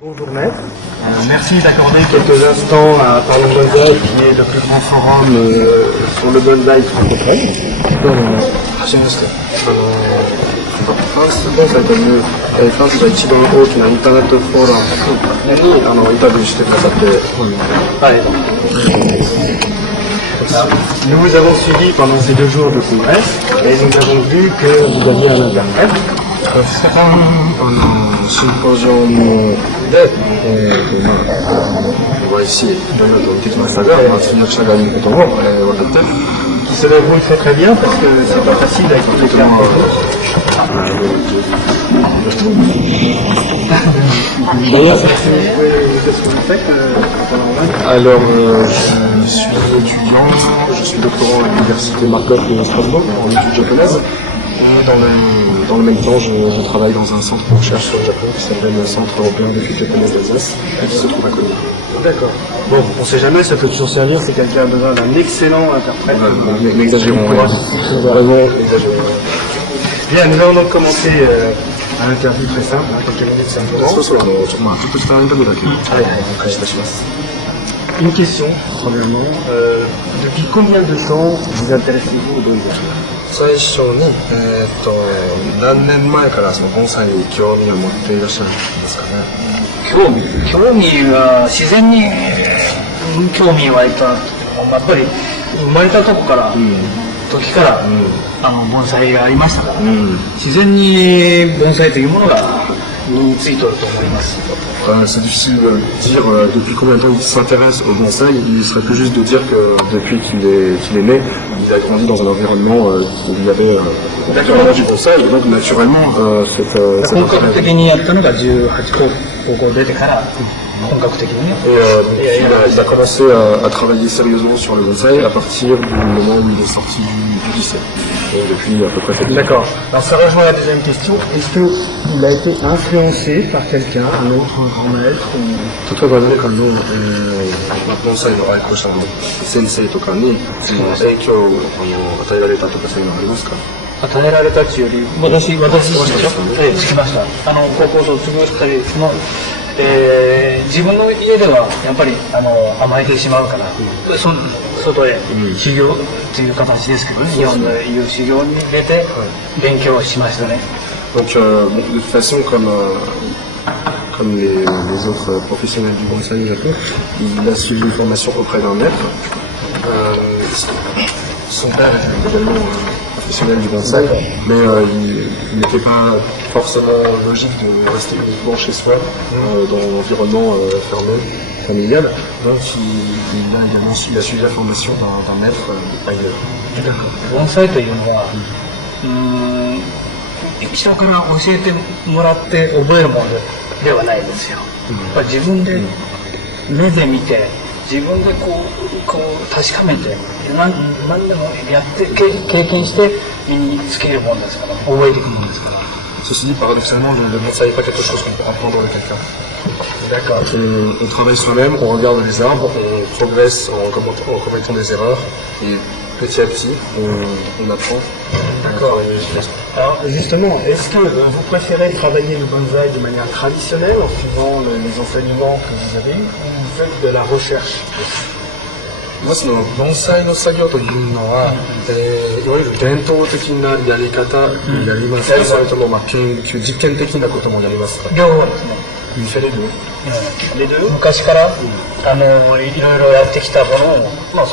Bonjour maître. Merci d'accorder Quelques instants à Parlons Bonsaï, qui est le plus grand forum sur le bonsaï francophone. はじめまして。フランス盆栽という、フランスが一番大きなインターネットフォーラムにインタビューしてくださって、nous vous avons suivi pendant ces 2 jours de congrès et nous avons vu que vous aviez un interprète. シンポジウムで、OIC いろいろと見てきましたが、通訳者がいることも、分かって、qui se débrouille très très bien parce que c'est pas facile à expliquer clairement. D'ailleurs, qu'est-ce que vous faites Alors, je suis étudiant, je suis doctorant à l'université Markov de Strasbourg en études japonaises. Et dans le même temps, je travaille dans un centre de recherche sur le Japon qui s'appelle le Centre européen d'études japonaises d'Alsace et qui se trouve à Cologne. D'accord. Bon, on sait jamais, ça peut toujours servir si quelqu'un a besoin d'un excellent interprète. N'exagérons rien. Vraiment, n'exagérons rien. Bien, nous allons donc commencer un interview très simple, quelques minutes simplement. Une question, premièrement. Depuis combien de temps vous intéressez-vous au bonsaï? 最初に、何年前からその盆栽に興味を持っていらっしゃるんですかね。興味は自然に興味湧いたっていうのもやっぱり生まれたとこから、時から、盆栽がありましたから、自然に盆栽というものが身についていると思います。C'est difficile de dire depuis combien de temps il s'intéresse au bonsaï. Il serait plus juste de dire que depuis qu'il est né, il a grandi dans un environnement où il y avait du bonsaï et donc naturellement cette 本格的にやったのが18高校出てから本格的にね。Et il a commencé à travailler sérieusement sur le bonsaï à partir du moment où il est sorti du lycée. Et depuis à peu près 4 ans. D'accord. Alors ça rejoint la deuxième question. Est-ce qu'il a été influencé par quelqu'un, un autre grand maître ou... 例えば誰かの、盆栽の愛好者の先生とかに影響を与えられたとかそういうのはありますか？与えられたっていうより私自身でしょ、つきました。高校卒業したり自分の家ではやっぱり甘えてしまうから、外へ修行という形ですけどね、日本でいう修行に出て勉強しましたね。Donc, de toute façon, comme les autres professionnels du bonsaï au Japon, il a suivi une formation auprès d'un maître. Son père était également professionnel du bonsaï, mais il n'était pas forcément logique de rester uniquement chez soi, dans l'environnement fermé, familial. Donc, il a suivi la formation d'un maître ailleurs. 盆栽というのは人から教えてもらって覚えるものではないですよ。やっぱり自分で目で見て自分でこう確かめて何でもやって経験して身につけるものですから、覚えていくものですから。Ceci dit, paradoxalement, le bonsaï n'est pas quelque chose qu'on peut apprendre de quelqu'un. D'accord. On travaille soi-même, on regarde les arbres, on progresse en commettant des erreurs et petit à petit, on apprend. D'accord. Alors justement, est-ce que vous préférez travailler le bonsaï de manière traditionnelle en suivant les enseignements que vous avez ou vous faites de la recherche? まず盆栽の作業というのは、いわゆる伝統的なやり方になりますか、それとも実験的なこともやりますか？両方ですね。Il fait les deux. Les deux? 昔からいろいろやってきたものを、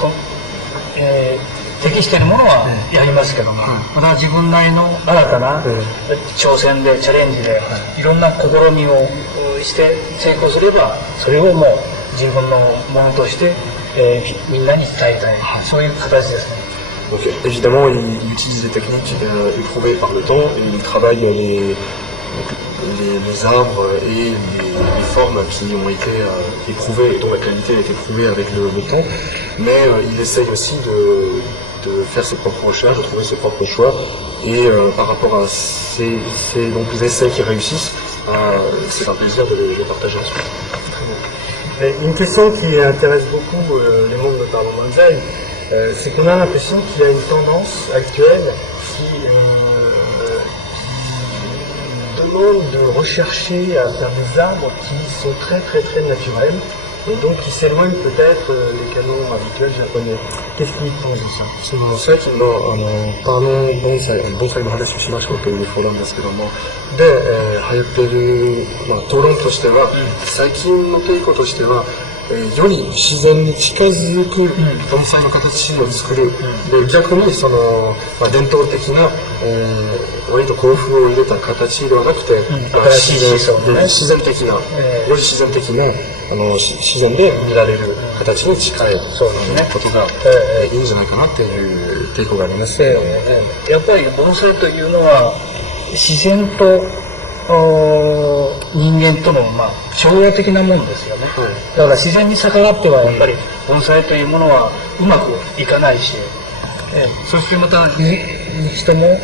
適しているものはやりますけども、また自分なりの新たな挑戦でチャレンジでいろんな試みをして成功すれば、それをもう自分のものとしてみんなに伝えたい、そういう形ですね。Donc, évidemment, il utilise des techniques éprouvées par le temps et il travaille les arbres et les formes qui ont été éprouvées et dont la qualité a été prouvée avec le temps. Mais il essaye aussi de faire ses propres recherches, de trouver ses propres choix. Et par rapport à ces essais qui réussissent, c'est un plaisir de les partager ensuite. Une question qui intéresse beaucoup les membres de Parlons Bonsaï, c'est qu'on a l'impression qu'il y a une tendance actuelle qui demande de rechercher à faire des arbres qui sont très très très naturels et donc qui s'éloignent peut-être des canons habituels japonais. Qu'est-ce qui pense de ça? その最近のパーノン盆栽の話をしましょうというフォーラムですけども、で、流行っている、討論としては、最近の傾向としては、より自然に近づく盆栽の形を作る。で、逆にその、伝統的な、割と幸福を入れた形ではなくて、自然的な、より自然的な、自然で見られる形に近いことが、いいんじゃないかなっていう傾向があります。やっぱり盆栽というのは自然と人間との調和的なもんですよね、だから自然に逆らってはやっぱり盆栽というものはうまくいかないし、そしてまた人も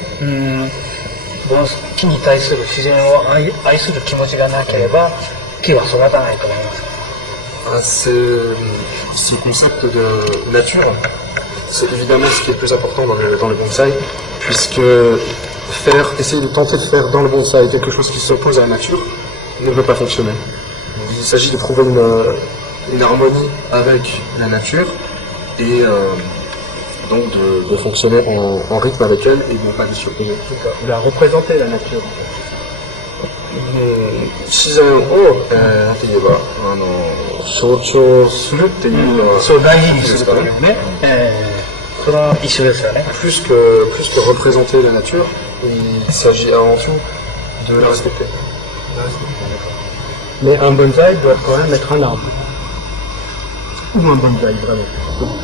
木に対する自然を愛する気持ちがなければ木は育たないと思います。Ce concept de nature, c'est évidemment ce qui est le plus important dans le bonsaï, puisque essayer de tenter de faire dans le bonsaï quelque chose qui s'oppose à la nature ne peut pas fonctionner. Il s'agit de trouver une harmonie avec la nature et donc de fonctionner en rythme avec elle et de ne pas les surprendre. De la représenter la nature. 自然を、なんて言えば、象徴するっていうのは、そう大事にするというね、それは一緒ですよね。plus que représenter la nature, il s'agit avant tout de la respecter. Mais un bonsaï doit quand même être un arbre. Ou un bonsaï, vraiment.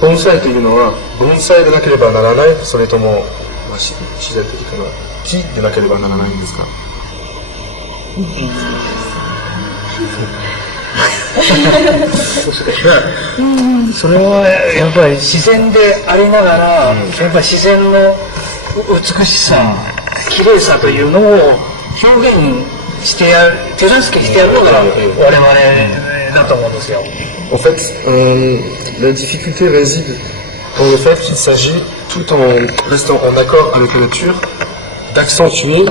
盆栽というのは、盆栽でなければならない、それとも、自然的な木でなければならないんですか？それはやっぱり自然でありながら、やっぱり自然の美しさ、綺麗さというのを表現して手助けしてやるのが我々だと思うんですよ。En fait, la difficulté réside dans le fait qu'il s'agit, tout en restant en accord avec la nature, d'accentuer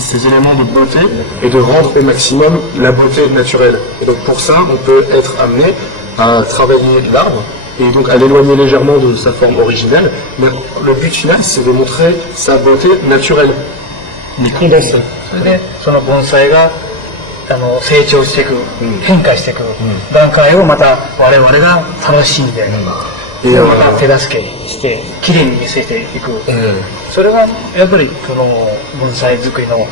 ces éléments de beauté et de rendre au maximum la beauté naturelle. Et donc pour ça, on peut être amené à travailler l'arbre et donc à l'éloigner légèrement de sa forme originelle. Mais le but final, c'est de montrer sa beauté naturelle, mais condensée. それでその盆栽が成長していく、変化していく段階をまた我々が楽しんで、それをまた手助けしてきれいに見せていく、それがやっぱりこの盆栽作りの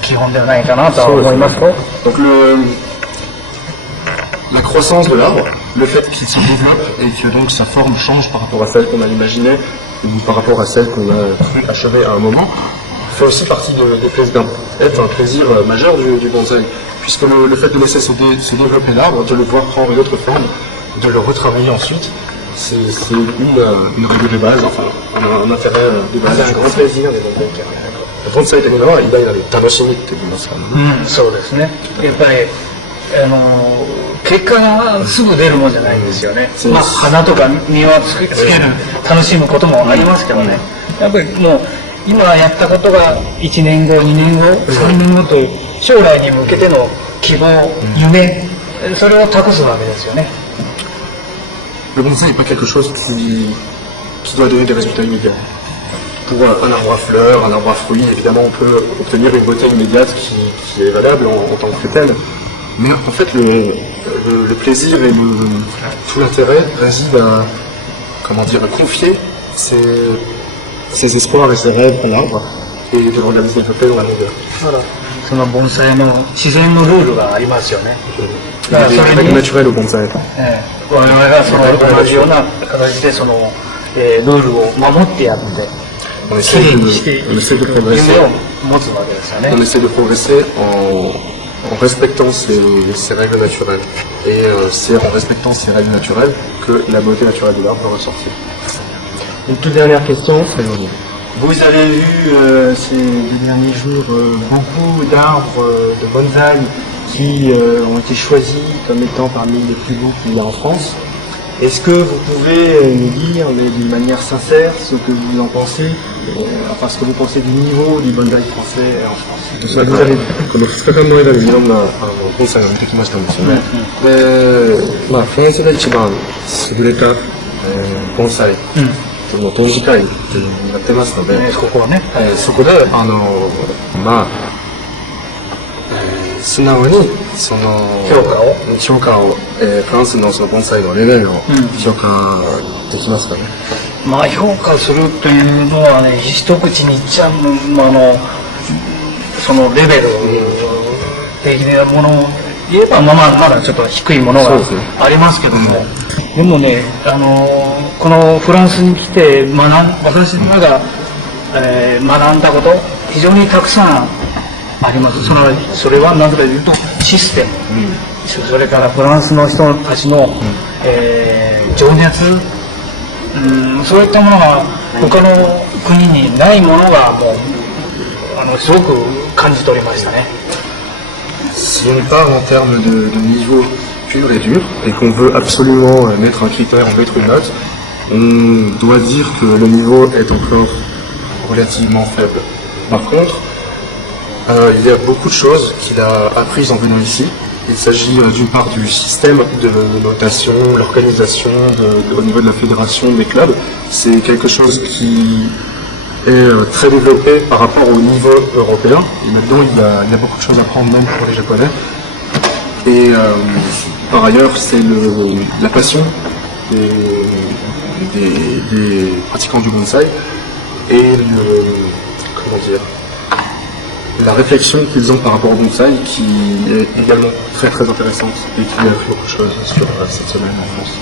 基本ではないかなと思いますと。Donc la croissance de l'arbre, le fait qu'il se développe et que donc sa forme change par rapport à celle qu'on a imaginée ou par rapport à celle qu'on a cru achever à un moment, fait aussi partie des plaisirs, est un plaisir majeur du bonsaï, puisque le fait de laisser se développer l'arbre, de le voir prendre une autre forme, de le retravailler ensuite, c'est une règle de base, enfin un intérêt de base. C'est un grand plaisir des bonsaï. 盆栽というのは偉大なる楽しみって言いますからね。そうですね。やっぱり結果がすぐ出るもんじゃないんですよね。花とか実はつける楽しむこともありますけどね。やっぱりもう今やったことが1年後、2年後、3年後と将来に向けての希望、夢、それを託すわけですよね。Le bonsaï n'est pas quelque chose qui doit donner des résultats immédiats. Pour un arbre à fleurs, un arbre à fruits, évidemment on peut obtenir une beauté immédiate qui est valable en tant que telle. Mais en fait le plaisir et tout l'intérêt réside à, confier ses espoirs et ses rêves à l'arbre et de le développer dans la longueur. その盆栽の自然のルールがありますよね。Il y a des règles naturelles au bonsaï. 我々がその同じような形でそのルールを守ってやって、きれいにして夢を持つわけですよね。On essaie de progresser en respectant ces règles naturelles. Et c'est en respectant ces règles naturelles que la beauté naturelle de l'arbre peut ressortir. Une toute dernière question, vous avez vu ces derniers jours beaucoup d'arbres de bonsaï qui ont été choisis comme étant parmi les plus beaux qu'il y a en France. Est-ce que vous pouvez nous dire, mais d'une manière sincère, ce que vous en pensez enfin ce que vous pensez du niveau du bonsaï français en France. この2日間の間にいろんな盆栽を見てきましたんですよね。で、まあ、フランスで一番優れた、盆栽の展示会っていうのをやってますので、ここはね。そこで、まあ、素直にその評価を、フランスのその盆栽のレベルを評価できますかね。まあ評価するというのはね、一口に言っちゃう、そのレベル的なものを言えば、まだちょっと低いものがありますけども、でもね、このフランスに来て私らが、学んだこと、非常にたくさんあります。それは何とかというと、システム、それからフランスの人たちの、情熱、そういったものが他の国にないものがもうすごく感じ取りましたね。Si on parle en termes de niveau pur et dur, et qu'on veut absolument mettre un critère, mettre une note, on doit dire que le niveau est encore relativement faible. Par contre, il y a beaucoup de choses qu'il a apprises en venant ici. Il s'agit d'une part du système de notation, l'organisation au niveau de la fédération des clubs. C'est quelque chose qui est très développé par rapport au niveau européen. Et là-dedans, il y a beaucoup de choses à prendre même pour les Japonais. Et par ailleurs, c'est la passion des pratiquants du bonsaï et la réflexion qu'ils ont par rapport au bonsaï qui est également très très intéressante et qui a appris beaucoup de choses sur cette semaine en France.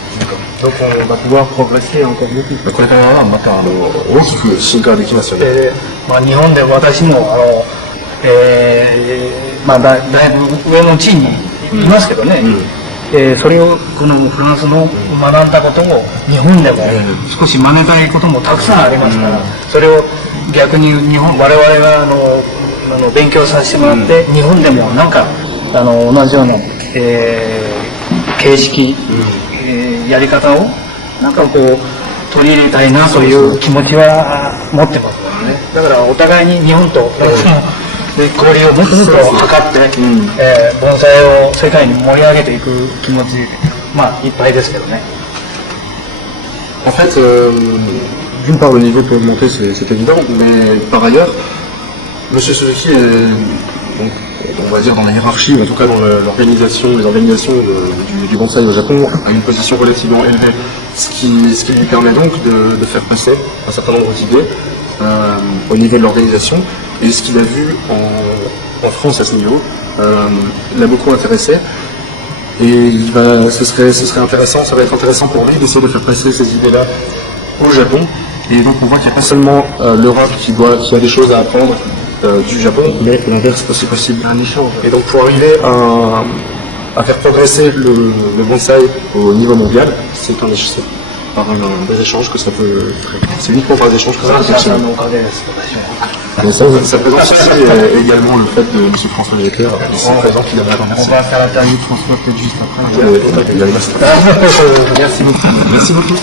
Donc on va pouvoir progresser encore beaucoup. これからまた大きく進化できますよね。日本で私もだいぶ上の地位にいますけどね、それをこのフランスの学んだことを日本でも少し真似たいこともたくさんありますから、それを逆に我々が勉強させてもらって、日本でもなんか同じような、形式、やり方をなんかこう取り入れたいなという気持ちは持ってますからね。だからお互いに日本とフランスの交流をもっともっと図って、盆栽を世界に盛り上げていく気持ち、いっぱいですけどね。En fait, d'une part le niveau peut augmenter, c'est évident, mais par ailleurs, Monsieur Suzuki est, donc, on va dire dans la hiérarchie, ou en tout cas dans les organisations du bonsaï au Japon, a une position relativement élevée, ce qui lui permet donc de faire passer un certain nombre d'idées au niveau de l'organisation. Et ce qu'il a vu en France à ce niveau l'a beaucoup intéressé. Et ce serait intéressant, ça va être intéressant pour lui d'essayer de faire passer ces idées-là au Japon. Et donc on voit qu'il n'y a pas seulement l'Europe qui a des choses à apprendre du Japon, mais que l'inverse est aussi possible. Un échange. Et donc pour arriver à faire progresser le bonsaï au niveau mondial, c'est par des échanges que ça peut faire. C'est uniquement par des échanges que ça peut fonctionner. Mais ça présente aussi également le fait de M. François Jecker, ici présent, qui avait On va faire l'interview de François peut-être juste après. Merci beaucoup. Merci beaucoup.